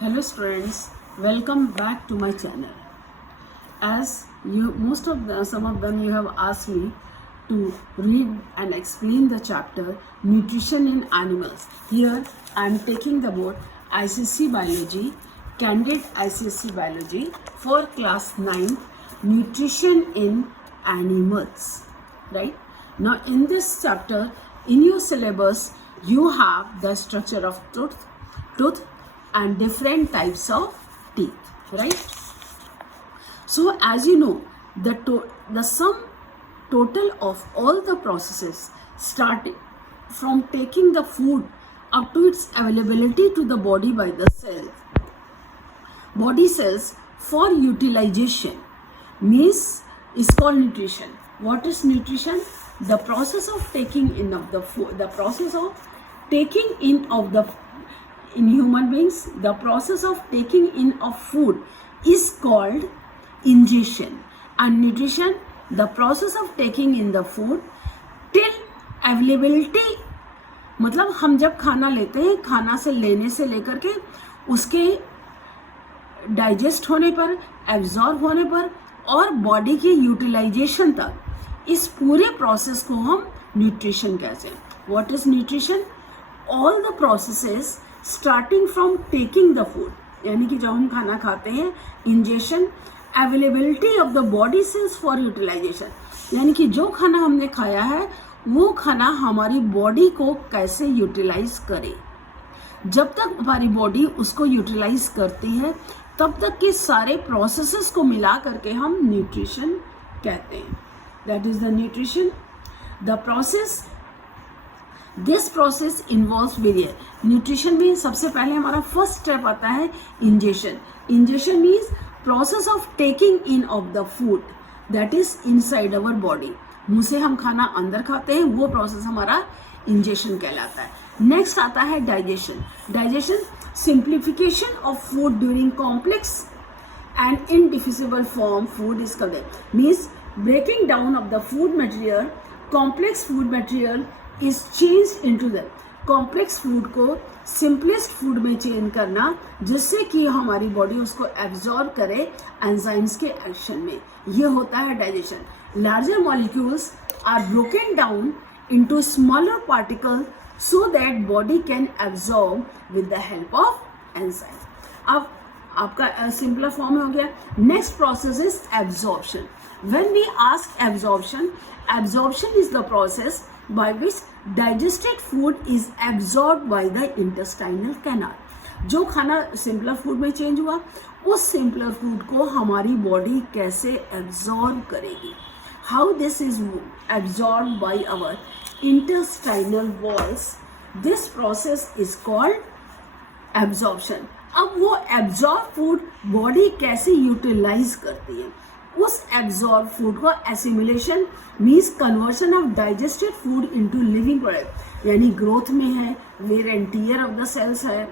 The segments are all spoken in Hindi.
Hello students, welcome back to my channel. As you, some of them you have asked me to read and explain the chapter Nutrition in Animals. Here I am taking the board ICSE Biology, Candid ICSE Biology for class 9, Nutrition in Animals. Right? Now in this chapter, in your syllabus, you have the structure of tooth and different types of teeth, right? So as you know, the sum total of all the processes starting from taking the food up to its availability to the body by the body cells for utilization means is called nutrition. What is nutrition? The process of taking in of the food, the process of taking in of the in human beings, the process of taking in of food is called ingestion, and nutrition, the process of taking in the food till availability. मतलब हम जब खाना लेते हैं, खाना से लेने से लेकर के उसके डाइजेस्ट होने पर, एब्जॉर्ब होने पर और बॉडी के यूटिलाइजेशन तक, इस पूरे प्रोसेस को हम न्यूट्रिशन कहते हैं. What is nutrition? All the processes starting from taking the food, यानी कि जब हम खाना खाते हैं, ingestion, availability of the body cells for utilisation, यानी कि जो खाना हमने खाया है वो खाना हमारी बॉडी को कैसे यूटिलाइज करे. जब तक हमारी बॉडी उसको यूटिलाइज करती है तब तक के सारे प्रोसेसेस को मिला करके हम न्यूट्रिशन कहते हैं. That is the nutrition. The process, this process involves various. Nutrition में सबसे पहले हमारा फर्स्ट स्टेप आता है ingestion. Ingestion means process of taking in of the food that is inside our body. मुंह से हम खाना अंदर खाते हैं, वो प्रोसेस हमारा इंजेशन कहलाता है. नेक्स्ट आता है digestion. Digestion simplification of food during complex and indivisible form food is called. Means breaking down of the food material, complex food material is changed into the complex food को simplest food में चेंज करना, जिससे कि हमारी बॉडी उसको एब्जॉर्ब करे एंजाइम्स के एक्शन में. ये होता है digestion. Larger molecules are broken down into smaller particles so that body can absorb with the help of enzyme. अब आपका सिंपलर फॉर्म में हो गया. Next process is absorption. When we ask absorption, absorption is the process by which digested food is absorb by the intestinal canal. जो खाना सिंपलर फूड में चेंज हुआ, उस सिंपलर फूड को हमारी बॉडी कैसे एब्जॉर्ब करेगी. How this is absorb by our intestinal walls, this process is called absorption. अब वो एब्जॉर्ब फूड बॉडी कैसे यूटिलाइज करती है, उस एब्जॉर्ब फूड को assimilation means conversion of digested food into living product, यानी ग्रोथ में है, wear and tear of the cells है,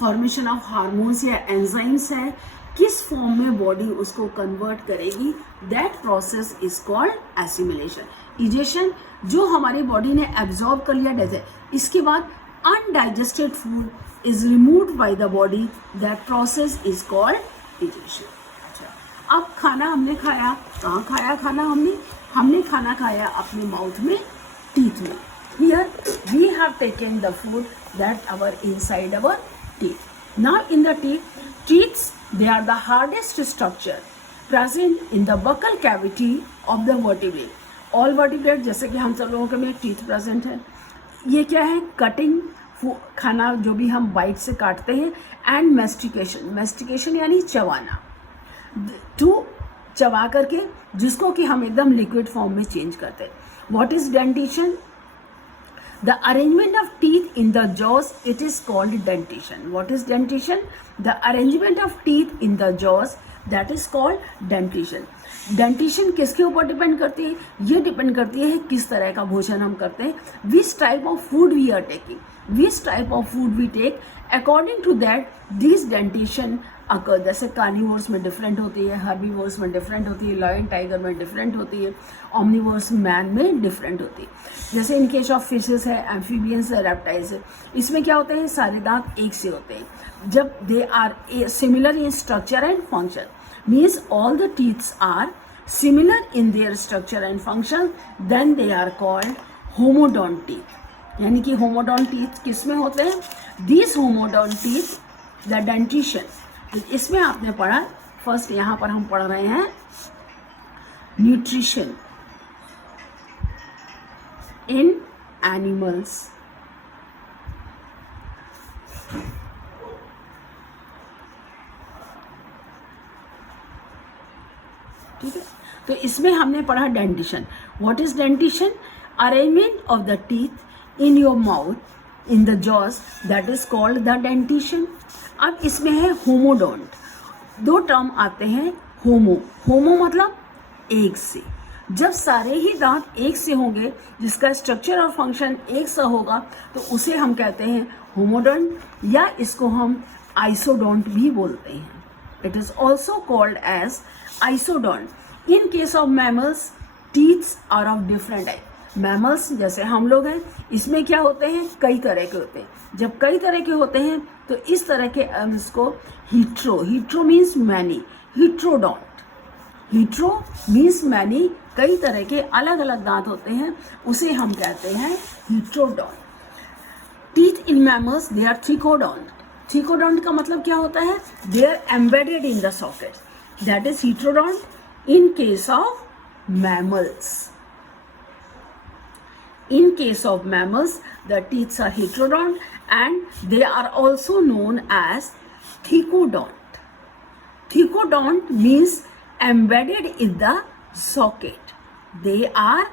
फॉर्मेशन ऑफ हार्मोन्स या एंजाइम्स है, किस फॉर्म में बॉडी उसको कन्वर्ट करेगी, that process is called assimilation. Egestion, जो हमारी बॉडी ने एब्जॉर्ब कर लिया डाइजेस्ट, इसके बाद undigested food is removed by the body, that process is called digestion. अब खाना हमने खाया, कहाँ खाया खाना हमने खाना खाया अपने माउथ में, टीथ में. Here we have taken the food that our inside our teeth. Now in the teeth, they are the hardest structure present in the buccal cavity of the vertebrate. All vertebrate, जैसे कि हम सब लोगों के में टीथ प्रेजेंट है. ये क्या है? कटिंग, खाना जो भी हम बाइट से काटते हैं, एंड मेस्टिकेशन. मेस्टिकेशन यानी चबाना, टू चबा करके जिसको कि हम एकदम लिक्विड फॉर्म में चेंज करते हैं. What is dentition? The arrangement of teeth in the jaws, it is called dentition. What is dentition? The arrangement of teeth in the jaws, that is called dentition. Dentition किसके ऊपर डिपेंड करती है? ये डिपेंड करती है किस तरह का भोजन हम करते हैं, which type of food we are taking, which type of food we take, according to that this dentition occur. जैसे कार्निवोर्स में डिफरेंट होती है, हर्बीवोर्स में डिफरेंट होती है, लायन टाइगर में डिफरेंट होती है, ऑमनिवोर्स मैन में डिफरेंट होती है। जैसे इन केस ऑफ फिशेस है, एम्फीबियंस है, रेप्टाइल्स है, इसमें क्या होते हैं, सारे दांत एक से होते हैं। जब they are similar in structure and function, means all the teeths are similar in their structure and function, then they are called homodont teeth। यानी कि homodont teeth किस में होते हैं? These homodont teeth, the dentition, इसमें आपने पढ़ा, फर्स्ट यहाँ पर हम पढ़ रहे हैं न्यूट्रिशन इन एनिमल्स। ठीक है, तो इसमें हमने पढ़ा dentition. What is dentition? Arrangement of the teeth in your mouth in the jaws, that is called the dentition. अब इसमें है होमोडोंट। दो टर्म आते हैं, होमो मतलब एक से। जब सारे ही दांत एक से होंगे, जिसका स्ट्रक्चर और फंक्शन एक सा होगा, तो उसे हम कहते हैं होमोडोंट, या इसको हम आइसोडोंट भी बोलते हैं। It is also called as isodont. In case of mammals, teeth are of different type. Mammals जैसे हम लोग हैं, इसमें क्या होते हैं, कई तरह के होते हैं। जब कई तरह के होते हैं तो इस तरह के इसको hetero means many, hetero means many, कई तरह के अलग अलग दांत होते हैं, उसे हम कहते हैं heterodont. Teeth in mammals they are thecodont. Thecodont का मतलब क्या होता है? They are embedded in the socket, that is heterodont in case of mammals. In case of mammals, the teeth are heterodont and they are also known as thecodont. Thecodont means embedded in the socket. They are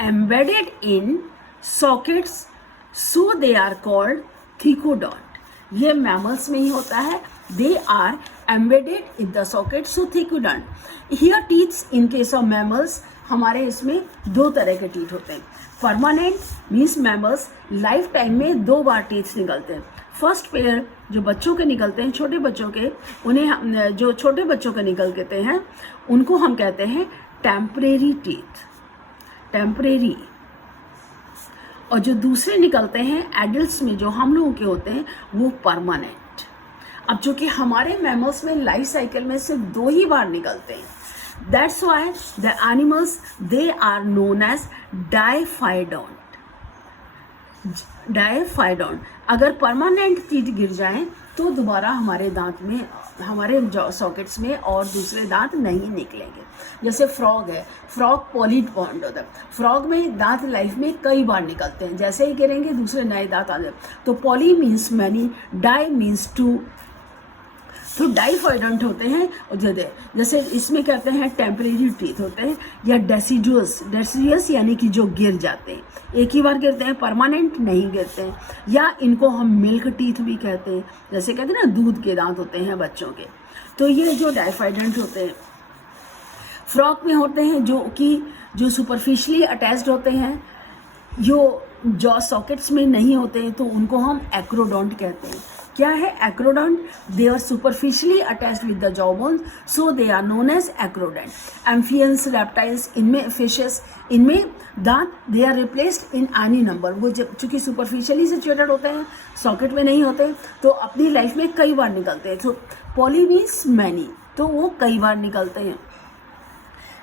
embedded in sockets, so they are called thecodont. ये mammals में ही होता है. They are embedded in the socket, so thecodont. Here teeth in case of mammals, हमारे इसमें दो तरह के टीथ होते हैं. Permanent means mammals life time में 2 बार टीथ निकलते हैं. फर्स्ट पेयर जो बच्चों के निकलते हैं, छोटे बच्चों के, उन्हें जो छोटे बच्चों के निकलते हैं उनको हम कहते हैं टेम्परेरी टीथ, टेम्परेरी. और जो दूसरे निकलते हैं एडल्ट्स में, जो हम लोगों के होते हैं, वो परमानेंट. अब जो कि हमारे मैमल्स में लाइफ साइकिल में सिर्फ 2 ही बार निकलते हैं. That's why the animals, they are known as diphyodont. Diphyodont. अगर परमानेंट टीथ गिर जाएं तो दोबारा हमारे दांत में, हमारे सॉकेट्स में और दूसरे दांत नहीं निकलेंगे. जैसे फ्रॉग है, फ्रॉग पॉलीपॉन्ड होता है. फ्रॉग में दांत लाइफ में कई बार निकलते हैं, जैसे ही गिरेंगे दूसरे नए दांत आ जाए. तो poly means many, di means 2. तो डाइफाइडोंट होते हैं. और जैसे इसमें कहते हैं टेम्परेरी टीथ होते हैं, या डेसिडुअस यानी कि जो गिर जाते हैं, एक ही बार गिरते हैं, परमानेंट नहीं गिरते हैं. या इनको हम मिल्क टीथ भी कहते हैं, जैसे कहते हैं ना दूध के दांत होते हैं बच्चों के. तो ये जो डाइफाइडोंट होते हैं फ्रॉग में होते हैं, जो सुपरफिशियली अटैच्ड होते हैं, जो सॉकेट्स में नहीं होते हैं, तो उनको हम एक्रोडोंट कहते हैं. क्या है acrodont? They are superficially attached with the jaw bones, so they are known as acrodont. Amphibians, reptiles, इनमें फिशेस, इनमें दांत they are replaced in any number. वो जब चूँकि सुपरफिशियली सिचुएटेड होते हैं, सॉकेट में नहीं होते, तो अपनी लाइफ में कई बार निकलते हैं. तो पॉली मीन्स मैनी, तो वो कई बार निकलते हैं.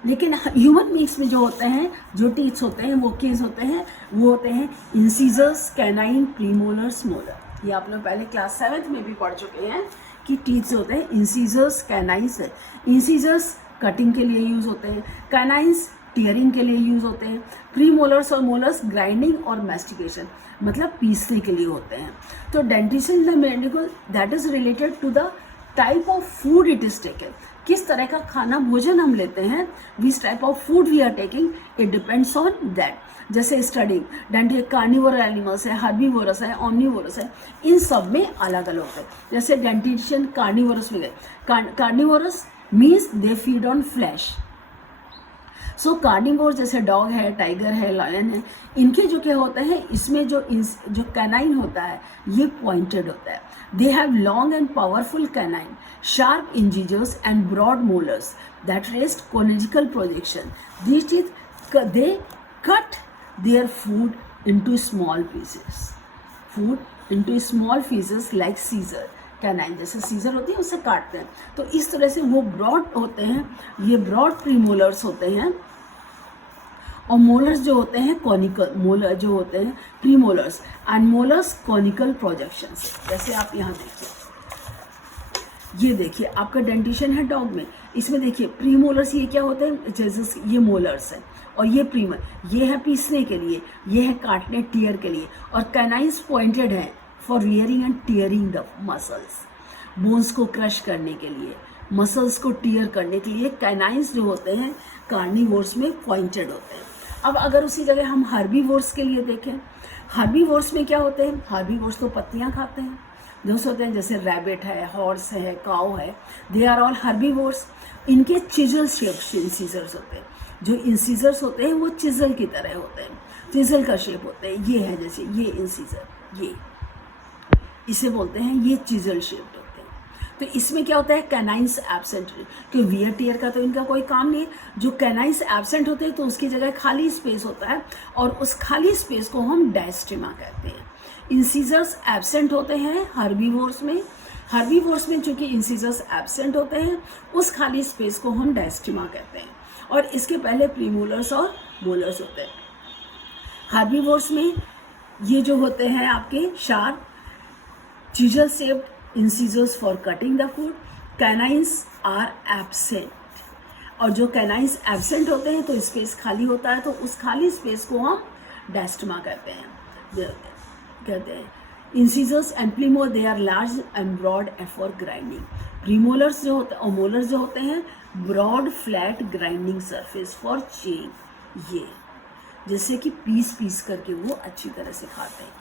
लेकिन ह्यूमन बींग्स में जो होते हैं, जो टीथ्स होते हैं, वो केस होते हैं, वो होते हैं इंसीजर्स, कैनाइन, प्रीमोलर्स, मोलर. ये आपने पहले क्लास 7th में भी पढ़ चुके हैं कि टीथ्स होते हैं इंसीजर्स, कैनाइंस. इंसीजर्स कटिंग के लिए यूज़ होते हैं, कैनाइंस टीयरिंग के लिए यूज़ होते हैं, प्रीमोलर्स और मोलर्स ग्राइंडिंग और मैस्टिकेशन, मतलब पीसने के लिए होते हैं. तो dentition the medical that is related to the type of food it is taken. किस तरह का खाना भोजन हम लेते हैं, which type of food we are taking, it depends on that. जैसे स्टडिंग डेंटिशन, कार्निवोरस एनिमल्स है, हर्बीवोरस है, ऑमनीवोरस है, इन सब में अलग अलग है. जैसे डेंटिशन कार्निवोरस में गए, carnivorous means they feed on flash, so carnivore जैसे डॉग है, टाइगर है, लायन है, इनके जो क्या होता है, इसमें जो कैनाइन होता है ये पॉइंटेड होता है. They have long and powerful canine, sharp incisors and broad molars that rest conical projection. These teeth they cut their food into small pieces like scissor. Canine जैसे सीजर होती है उससे काटते हैं. तो इस तरह से वो ब्रॉड होते हैं, ये ब्रॉड प्रीमोलर्स होते हैं. और मोलर्स जो होते हैं कॉनिकल, मोलर जो होते हैं premolars, and molars conical projection से. जैसे आप यहाँ देखिए, ये देखिए आपका डेंटिशन है डॉग में, इसमें देखिए प्रीमोलर्स ये क्या होते हैं, जैसे ये मोलर्स है और ये प्रीमर, ये है पीसने के लिए, ये है काटने टीयर के लिए. और कैनाइन्स पॉइंटेड है for rearing and tearing the muscles, bones को क्रश करने के लिए, मसल्स को टीयर करने के लिए कैनाइन्स जो होते हैं कार्निवोर्स में पॉइंटेड होते हैं. अब अगर उसी जगह हम हर्बीवोर्स के लिए देखें, हर्बीवोर्स में क्या होते हैं, हर्बीवोर्स तो पत्तियाँ खाते हैं. दोस्त होते हैं जैसे रैबिट है, हॉर्स है, काउ है, दे आर ऑल हर्बीवोर्स. इनके चिजल शेप इंसीजर्स होते हैं. जो इंसीजर्स होते हैं वो चिजल की तरह होते हैं, चिजल का शेप होते हैं. ये है जैसे ये इंसीजर, ये इसे बोलते हैं, ये चिजल शेप्ड होते हैं. तो इसमें क्या होता है, कैनाइन्स एब्सेंट, कि वियर टीयर का तो इनका कोई काम नहीं है. जो कैनाइन्स एब्सेंट होते हैं तो उसकी जगह खाली स्पेस होता है और उस खाली स्पेस को हम डायस्टेमा कहते हैं. इंसीजर्स एब्सेंट होते हैं हर्बीवोर्स में. हर्बीवोर्स में चूंकि इंसीजर्स एब्सेंट होते हैं उस खाली स्पेस को हम डायस्टेमा कहते हैं. और इसके पहले प्रीमोलर्स और मोलर्स होते हैं. हर्बीवोर्स में ये जो होते हैं आपके sharp chisel shaped incisors for cutting the food. Canines are absent. और जो कैनाइन्स एब्सेंट होते हैं तो स्पेस खाली होता है, तो उस खाली स्पेस को हम डायस्टेमा कहते हैं. Incisors and premolar they are large and broad for grinding. Premolars जो होते हैं और मोलर्स जो होते हैं broad flat grinding surface for chain, ये जैसे कि पीस करके वो अच्छी तरह से खाते हैं.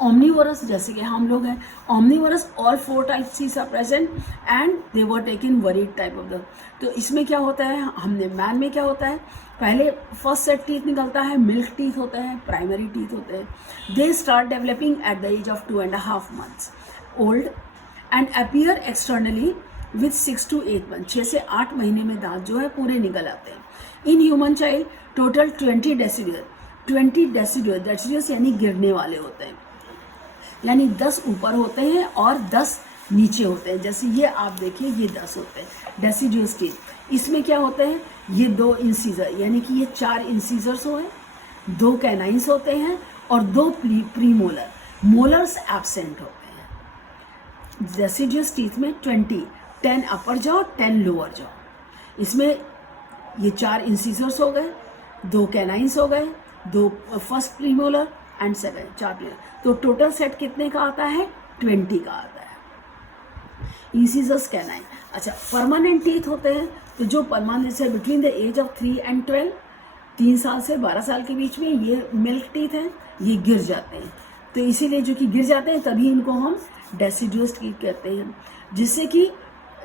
ओमनीवोरस जैसे कि हम लोग हैं, omnivorous all 4 types are present and they were taken varied type of the. तो इसमें क्या होता है, हमने मैन में क्या होता है, पहले फर्स्ट सेट टीथ निकलता है, मिल्क टीथ होते हैं, प्राइमरी टीथ होते हैं. They start developing at the age of 2.5 months old and appear externally with 6 to 8 months. 6 से 8 महीने में दांत जो है पूरे निकल आते हैं. In human child total 20 decidual, deciduous यानी गिरने वाले होते हैं, यानी 10 ऊपर होते हैं और 10 नीचे होते हैं. जैसे ये आप देखिए, ये 10 होते हैं डेसिडुअस टीथ. इसमें क्या होते हैं, ये 2 इंसीजर, यानी कि ये 4 इंसीजर्स हो हैं, 2 कैनाइन्स होते हैं और 2 प्रीमोलर. मोलर्स एब्सेंट होते हैं. डेसिडुअस टीथ में 10 अपर जॉ, 10 लोअर जॉ. इसमें ये 4 इंसीजर्स हो गए, 2 कैनाइन्स हो गए, 2 फर्स्ट प्रीमोलर एंड 7 4 प्रीमोलर. तो टोटल सेट कितने का आता है, 20 का आता है. Incisors canine. अच्छा, परमानेंट टीथ होते हैं, तो जो परमानेंट से between the age of 3 and 12, 3 साल से 12 साल के बीच में ये मिल्क टीथ हैं, ये गिर जाते हैं. तो इसीलिए जो कि गिर जाते हैं तभी इनको हम डेसिडुअस टीथ कहते हैं, जिससे कि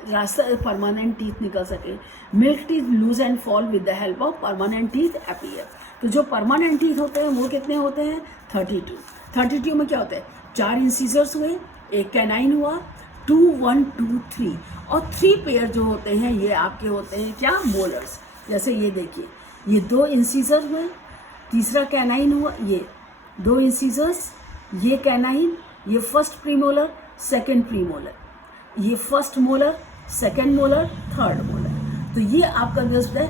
रास्ता परमानेंट टीथ निकल सके. Milk teeth loose and fall with the help of permanent teeth appear. तो जो परमानेंट टीथ होते हैं वो कितने होते हैं, 32 में क्या होता है, 4 इंसीजर्स हुए, 1 कैनाइन हुआ, 2 1 2 3 और 3 पेयर जो होते हैं ये आपके होते हैं क्या, मोलर्स. जैसे ये देखिए, ये 2 इंसीजर हुए, तीसरा कैनाइन हुआ, ये 2 इंसीजर्स, ये कैनाइन, ये फर्स्ट प्रीमोलर, सेकंड प्रीमोलर, ये first molar, second molar, third molar. तो ये आपका दोस्त है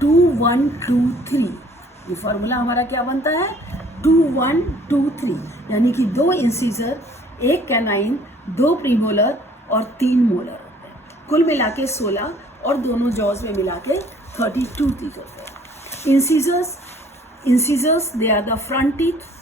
2 1 2 3. ये फार्मूला हमारा क्या बनता है, 2 1 2 3, यानी कि 2 इंसीजर, 1 कैनाइन, 2 प्रीमोलर और 3 मोलर होते हैं. कुल मिला के 16 और दोनों जॉज में मिला के 32 टीथ होते हैं. Incisors they are the front teeth.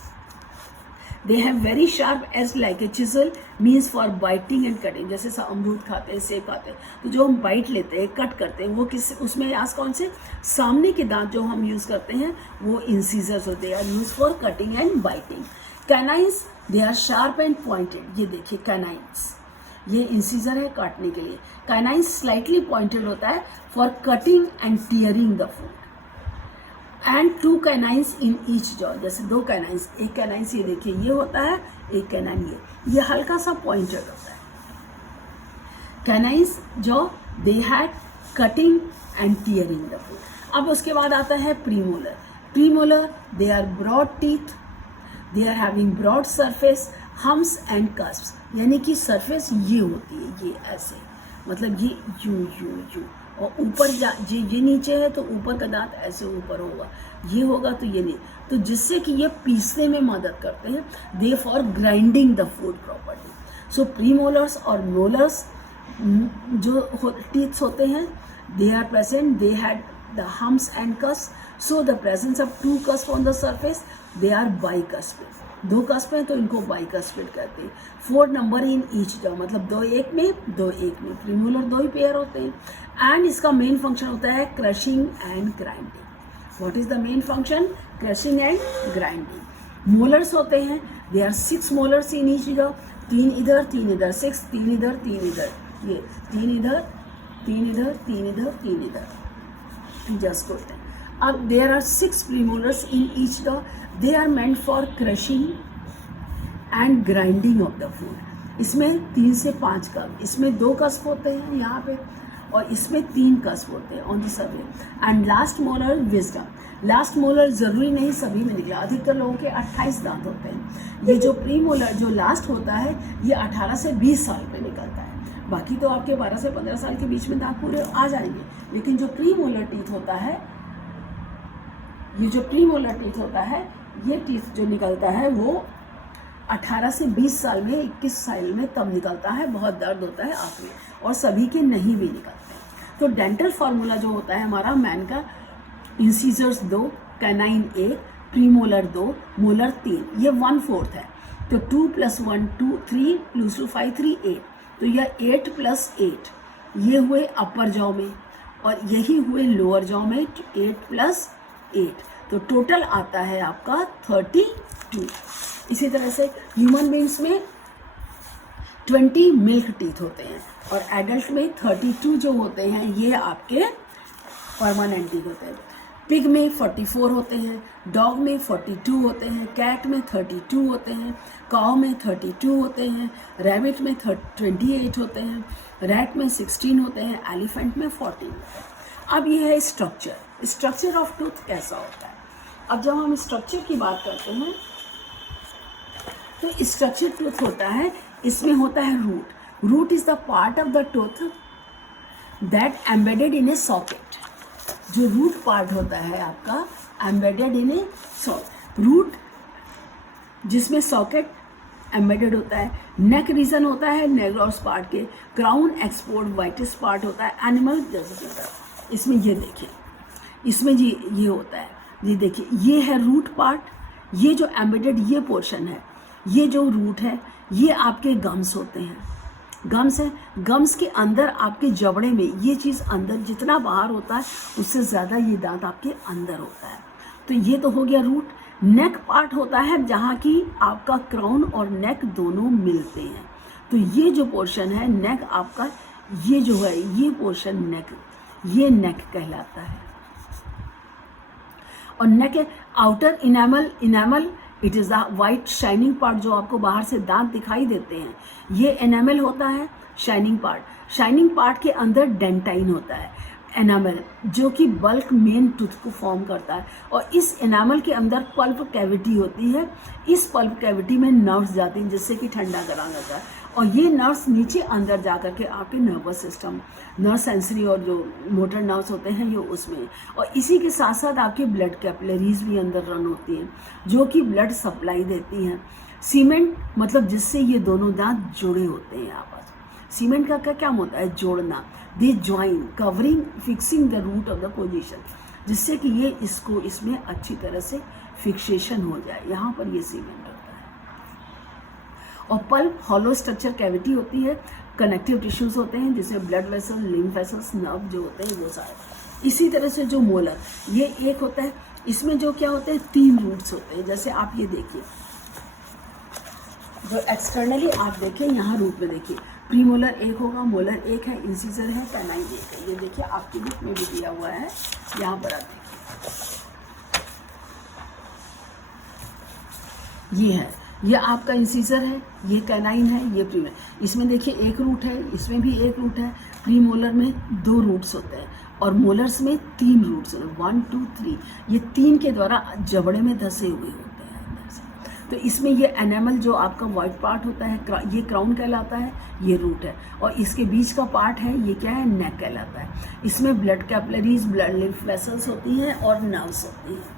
They have very sharp edge like a chisel, means for biting and cutting. जैसे अमरूद खाते हैं, सेब खाते हैं, तो जो हम बाइट लेते हैं, कट करते हैं, वो किस उसमें आज कौन से सामने के दांत जो हम यूज़ करते हैं वो इंसीजर्स होते हैं, use for cutting and biting. Canines they are sharp and pointed. ये देखिए कैनाइन्स, ये इंसीजर है काटने के लिए. कैनाइन्स स्लाइटली पॉइंटेड होता है for cutting and tearing the food. And 2 canines in each jaw, जैसे 2 कैनाइन्स, एक कैनाइन्स ये देखिए ये होता है, एक कैनाइन ये हल्का सा पॉइंटेड होता है। कैनाइन्स जो they had cutting and tearing the food. अब उसके बाद आता है premolar. Premolar they are broad teeth, they are having broad surface, humps and cusps, यानी कि सरफेस ये होती है, ये ऐसे, मतलब ये यू, और ऊपर ये नीचे है तो ऊपर का दांत ऐसे ऊपर होगा, ये होगा तो ये नहीं, तो जिससे कि ये पीसने में मदद करते हैं, they for grinding the food properly. So premolars और मोलर्स जो टीथ्स होते हैं, they are present, they had the humps and cusp, so the presence of 2 cusp on the surface, they are bicuspid. 2 cusp हैं तो इनको बाइकस्पिड कहते हैं। 4 नंबर इन ईच जॉ, मतलब 2 एक में, 2 एक में। प्रीमोलर 2 ही पेयर होते हैं एंड इसका मेन फंक्शन होता है crushing and grinding. What is the main function? Crushing and grinding. Molars होते हैं, they are 6 molars in each jaw, 3 इधर 3 इधर, 6, 3 इधर 3 इधर, ये 3 इधर 3 इधर 3 इधर 3 इधर, जस्ट क्वेश्चन। अब there are 6 premolars in each jaw, they are meant for crushing and grinding of the food. इसमें 3 से 5 कप, इसमें 2 कस्प होते हैं यहाँ पे, और इसमें 3 कस्प होते हैं on the survey. And last molar wisdom. Last molar जरूरी नहीं सभी में निकला, अधिकतर लोगों के 28 दांत होते हैं। ये जो प्री मोलर जो लास्ट होता है ये 18 से 20 साल पे निकलता है, बाकी तो आपके 12 से 15 साल के बीच में दांत पूरे आ जाएंगे। लेकिन जो प्री मोलर टीथ होता है, ये जो प्री मोलर टीथ होता है, ये टीथ जो निकलता है वो 18 से 20 साल में, 21 साल में तब निकलता है। बहुत दर्द होता है आँख में, और सभी के नहीं भी निकलते। तो डेंटल फार्मूला जो होता है हमारा मैन का, इंसीजर्स 2, कैनाइन 1, प्रीमोलर 2, मोलर 3, ये 1/4 है। तो 2 + 1 2, 3 + 2 5 3 8, तो यह 8 + 8 ये हुए अपर जॉ में, और यही हुए लोअर जॉ में 8 + 8, तो टोटल आता है आपका 32। इसी तरह से ह्यूमन बींग्स में 20 मिल्क टीथ होते हैं, और एडल्ट में 32 जो होते हैं ये आपके परमानेंट टीथ होते हैं। पिग में 44 होते हैं, डॉग में 42 होते हैं, कैट में 32 होते हैं, काऊ में 32 होते हैं, रैबिट में 28 होते हैं, रैट में 16 होते हैं, एलिफेंट में 14 होते हैं। अब ये है स्ट्रक्चर ऑफ टूथ कैसा होता है। अब जब हम स्ट्रक्चर की बात करते हैं तो स्ट्रक्चर टूथ होता है, इसमें होता है root. Root is the part of the tooth that embedded in a socket. जो रूट पार्ट होता है आपका embedded in a socket, root जिसमें सॉकेट एम्बेडेड होता है। नेक रीजन होता है नेग्रोस पार्ट के, क्राउन एक्सपोर्ट वाइटिस पार्ट होता है एनिमल जैसे होता है। इसमें ये देखिए, इसमें ये होता है, ये देखिए ये है रूट पार्ट, ये जो एम्बेडेड ये पोर्शन है, ये जो रूट है, ये आपके गम्स होते हैं। गम्स है, गम्स के अंदर आपके जबड़े में ये चीज़ अंदर, जितना बाहर होता है उससे ज़्यादा ये दांत आपके अंदर होता है। तो ये तो हो गया रूट। नेक पार्ट होता है जहाँ की आपका क्राउन और नेक दोनों मिलते हैं। तो ये जो पोर्शन है नेक आपका, ये जो है ये पोर्शन नेक, ये नेक कहलाता है। और नेक है outer enamel it is the white shining part, जो आपको बाहर से दांत दिखाई देते हैं, ये एनामल होता है शाइनिंग पार्ट। शाइनिंग पार्ट के अंदर डेंटाइन होता है एनामल, जो कि बल्क मेन टूथ को फॉर्म करता है। और इस एनामल के अंदर पल्प कैविटी होती है। इस पल्प कैविटी में नर्व्स जाती हैं जिससे कि ठंडा करा जाता है, और ये नर्व्स नीचे अंदर जा कर के आपके नर्वस सिस्टम, नर्व सेंसरी और जो मोटर नर्व्स होते हैं ये उसमें। और इसी के साथ साथ आपके ब्लड कैपिलरीज भी अंदर रन होती हैं जो कि ब्लड सप्लाई देती हैं। सीमेंट मतलब जिससे ये दोनों दांत जुड़े होते हैं आपस में। सीमेंट का क्या होता है? जोड़ना। They join covering fixing the root of the position, जिससे कि ये इसको इसमें अच्छी तरह से फिक्सेशन हो जाए। यहाँ पर ये सीमेंट होता है। और पल्प हॉलो स्ट्रक्चर कैविटी होती है, कनेक्टिव टिश्यूज होते हैं जिसमें blood vessel, lymph vessels, nerve जो होते हैं वो सारे। इसी तरह से जो मोलर, ये एक होता है, इसमें जो क्या होते हैं 3 रूट्स होते हैं। जैसे आप ये देखिए, जो एक्सटर्नली आप देखें यहाँ रूट में देखिए, प्रीमोलर 1 होगा, मोलर 1 है, इंसीजर है, कैनाइन 1 है। ये देखिए आपकी बुक में भी दिया हुआ है, यहाँ पर आप देखिए ये है, ये आपका इंसीजर है, ये कैनाइन है, ये प्रीमोलर। इसमें देखिए एक रूट है, इसमें भी एक रूट है। प्रीमोलर में 2 रूट्स होते हैं और मोलर्स में 3 रूट्स होते हैं, 1 2 3। ये 3 के द्वारा जबड़े में धसे हुए होते हैं अंदर से। तो इसमें ये एनामल जो आपका वाइट पार्ट होता है, ये क्राउन कहलाता है, ये रूट है। और इसके बीच का पार्ट है, ये क्या है, नेक कहलाता है। इसमें blood capillaries, blood lymph vessels होती हैं और नर्व्स होती हैं।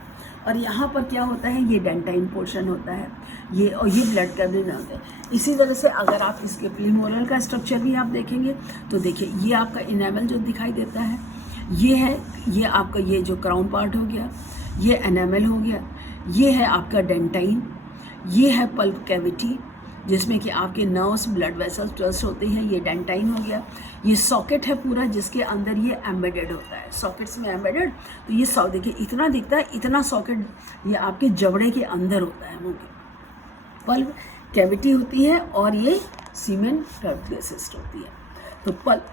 और यहाँ पर क्या होता है, ये डेंटाइन पोर्शन होता है, ये और ये ब्लड कैपिलरी होते हैं। इसी तरह से अगर आप इसके प्रीमोलर का स्ट्रक्चर भी आप देखेंगे तो देखिए ये आपका इनेमल जो दिखाई देता है, ये है, ये आपका ये जो क्राउन पार्ट हो गया, ये एनामल हो गया, ये है आपका डेंटाइन, ये है पल्प कैविटी जिसमें कि आपके नर्व्स, ब्लड वेसल्स ट्रस्ट होते हैं, ये डेंटाइन हो गया। ये सॉकेट है पूरा जिसके अंदर ये एम्बेडेड होता है, सॉकेट्स में एम्बेडेड। तो ये देखिए इतना दिखता है, इतना सॉकेट ये आपके जबड़े के अंदर होता है, मुंह के पल्प कैविटी होती है और ये सीमेन सिस्ट होती है। तो पल्प,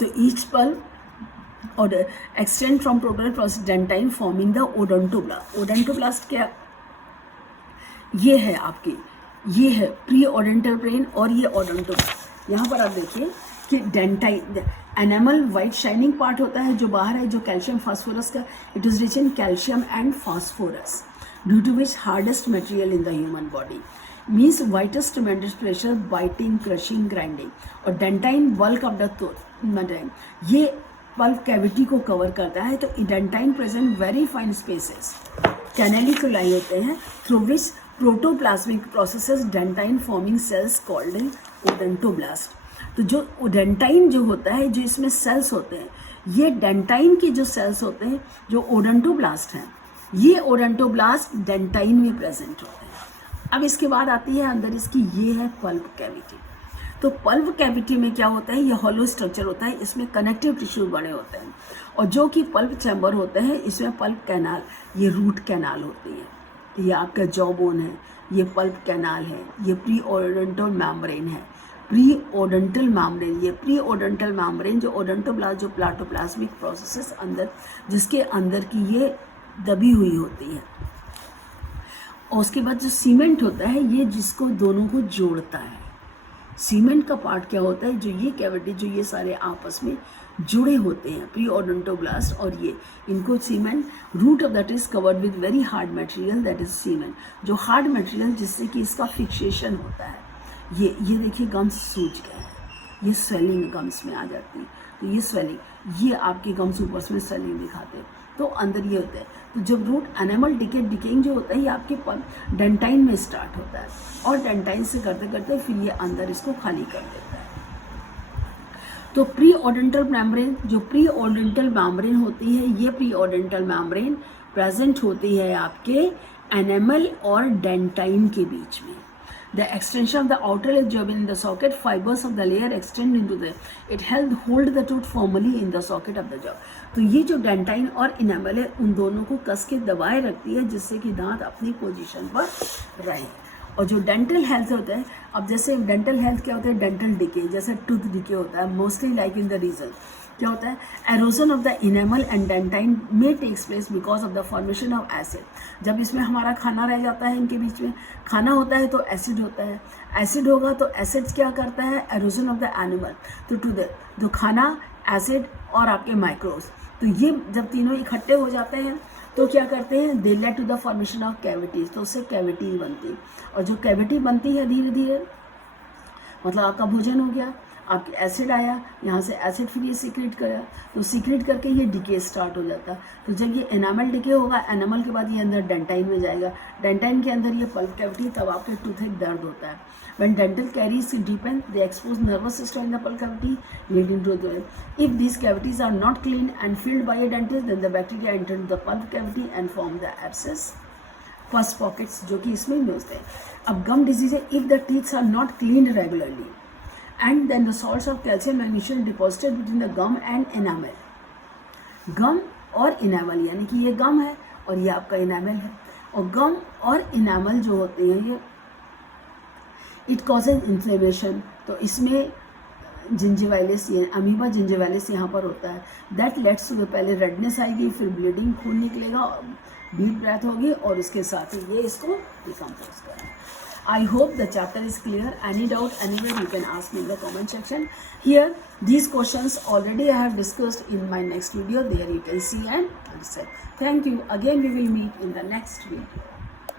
तो ईच पल्प और extend from total process dentine forming the odontoblast. Odontoblast क्या, ये है आपकी, ये है प्री ओडेंटल ब्रेन और ये ओडोंटोब्लास्ट। यहाँ पर आप देखिए कि dentine enamel white shining part होता है जो बाहर है, जो कैल्शियम फास्फोरस का, it is rich in calcium and phosphorus due to which hardest material in the human body means whitest tremendous pressure, biting, crushing, grinding. और dentine bulk of the tooth, ये पल्प कैविटी को कवर करता है। तो dentine present very fine spaces canaliculi होते हैं through which protoplasmic processes dentine forming cells called odontoblast. तो जो ओडेंटाइन जो होता है, जो इसमें सेल्स होते हैं, ये डेंटाइन के जो सेल्स होते हैं जो ओडोंटोब्लास्ट हैं, ये ओडोंटोब्लास्ट डेंटाइन में प्रेजेंट होते हैं। अब इसके बाद आती है अंदर इसकी, ये है पल्प कैविटी। तो पल्प कैविटी में क्या होता है, ये हॉलो स्ट्रक्चर होता है, इसमें कनेक्टिव टिश्यू बने होते हैं। और जो कि पल्प चैम्बर होते हैं, इसमें पल्प कैनाल, ये रूट कैनाल होती है, ये आपका जॉ बोन है, ये पल्प कैनाल है, ये प्री ओडेंटल मेम्ब्रेन है, प्री ओडेंटल मेम्ब्रेन, ये प्री ओडेंटल मेम्ब्रेन जो ओडोंटोब्लास्ट, जो प्लाटोप्लाज्मिक प्रोसेसेस अंदर, जिसके अंदर की ये दबी हुई होती है। और उसके बाद जो सीमेंट होता है, ये जिसको दोनों को जोड़ता है। सीमेंट का पार्ट क्या होता है, जो ये कैविटी, जो ये सारे आपस में जुड़े होते हैं, प्री ओडोंटोब्लास्ट और ये, इनको cement, root of that is covered with very hard material, that is cement, जो हार्ड मटेरियल जिससे कि इसका फिक्सेशन होता है। ये देखिए गम्स सूज गए हैं, ये स्वेलिंग गम्स में आ जाती है। तो ये स्वेलिंग, ये आपके गम्स ऊपर में स्वेलिंग दिखाते हैं, तो अंदर ये होता है। तो जब रूट एनिमल डिकेइंग जो होता है, ये आपके डेंटाइन में स्टार्ट होता है और डेंटाइन से करते करते फिर ये अंदर इसको खाली कर देता है। तो प्री ओडेंटल मेम्ब्रेन, जो प्री ओडेंटल मेम्ब्रेन होती है, ये प्री ओडेंटल मेम्ब्रेन प्रेजेंट होती है आपके एनिमल और डेंटाइन के बीच में। The extension of the outer layer job in the socket, fibers of the layer extend into the, it hold the tooth firmly in the socket of the jaw। तो ये जो डेंटाइन और इनेमल है, उन दोनों को कस के दबाए रखती है जिससे कि दांत अपनी पोजीशन पर रहे। और जो डेंटल हेल्थ होता है, अब जैसे डेंटल हेल्थ क्या होता है, डेंटल डिके, जैसे टूथ डिके होता है, mostly like in the region क्या होता है, erosion of the enamel and dentine में takes place because of the formation of acid. जब इसमें हमारा खाना रह जाता है, इनके बीच में खाना होता है तो एसिड होता है, एसिड होगा तो एसिड क्या करता है, एरोजन ऑफ द एनिमल। तो टू द खाना, एसिड और आपके माइक्रोब्स, तो ये जब तीनों इकट्ठे हो जाते हैं तो क्या करते हैं, they led to the formation of cavities. तो उससे कैविटी बनती है, और जो कैविटी बनती है धीरे धीरे, मतलब आपका भोजन हो गया, आपके एसिड आया, यहाँ से एसिड फिर ये सीक्रेट करा, तो सीक्रेट करके ये डिके स्टार्ट हो जाता है। तो जब ये एनामल डिके होगा, एनामल के बाद ये अंदर डेंटाइन में जाएगा, डेंटाइन के अंदर ये पल्प कैविटी, तब आपके टूथ दर्द होता है। When dental caries deepen, they expose nervous system in the pulp cavity, leading to the. If these cavities are not cleaned and filled by a dentist, then the bacteria enter the pulp cavity and form the abscess, pus pockets, जो कि इसमें मिलते हैं। अब गम डिजीज है, if the teeth are not cleaned regularly, and then the salts of calcium magnesium deposited between the gum and enamel. गम और इनामल, यानी कि ये गम है और ये आपका इनामल है, और गम और इनामल जो होते हैं ये इट कॉजेज इन्फ्लेमेशन। तो इसमें जिंजिवाइलिस, ये अमीबा जिंजिवाइलिस यहाँ पर होता है, दैट लेट्स टू, पहले रेडनेस आएगी, फिर ब्लीडिंग, खून निकलेगा, डीप ब्रेथ होगी और उसके साथ ही ये इसको डिकम्पोज करें. I hope the chapter is clear. Any doubt anywhere you can ask me in the comment section. Here these questions already I have discussed in my next video. There you can see and answer. Thank you. Again we will meet in the next video.